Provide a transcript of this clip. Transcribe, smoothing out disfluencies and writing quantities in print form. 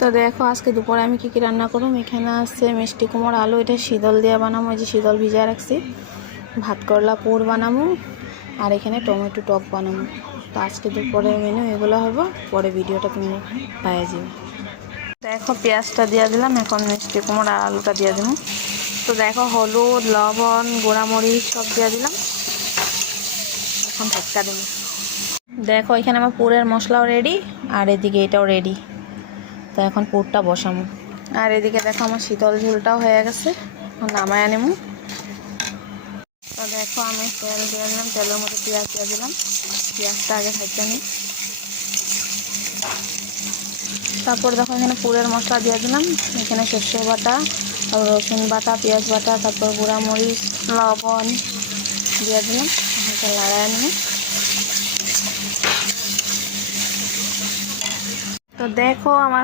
তো দেখো আজকে দুপুরে আমি কি রান্না করব। এখানে আছে মিষ্টি কুমড় আলু, এটা শীতল দিয়ে বানাবো, এই যে শীতল ভিজা রাখছি। ভাত করলা পুর বানাবো, আর এখানে টমেটো টক বানাবো। তো আজকে দুপুরের মেনু এগুলো হবে, পরে ভিডিওটা তুমি পাইয়ে যাবে। দেখো পেঁয়াজটা দিয়ে দিলাম, এখন মিষ্টি কুমড় আর আলুটা দিয়ে দেবো। তো দেখো হলুদ, লবণ, গুঁড়ামরিচ সব দিয়ে দিলাম, এখন ঢাকা দেবো। দেখো এখানে আমার পুরের মশলাও রেডি, আর এদিকে এটাও রেডি। তো এখন পুরটা বসাবো, আর এদিকে দেখো আমার শীতল ঝোলটাও হয়ে গেছে, এখন নামায় নেবো। তো দেখো আমি তেল দিয়ে দিলাম, তেলের মধ্যে পেঁয়াজ দিয়ে দিলাম, পেঁয়াজটা আগে ভাজতে নিই। তারপর দেখো এখানে পুরের মশলা দিয়ে দিলাম, এখানে সরষে বাটা, রসুন বাটা, পেঁয়াজ বাটা, তারপর গুঁড়ামরিচ, লবণ দিয়ে দিলাম, এখন লাড়ায় নিয়ে। তো দেখো আমার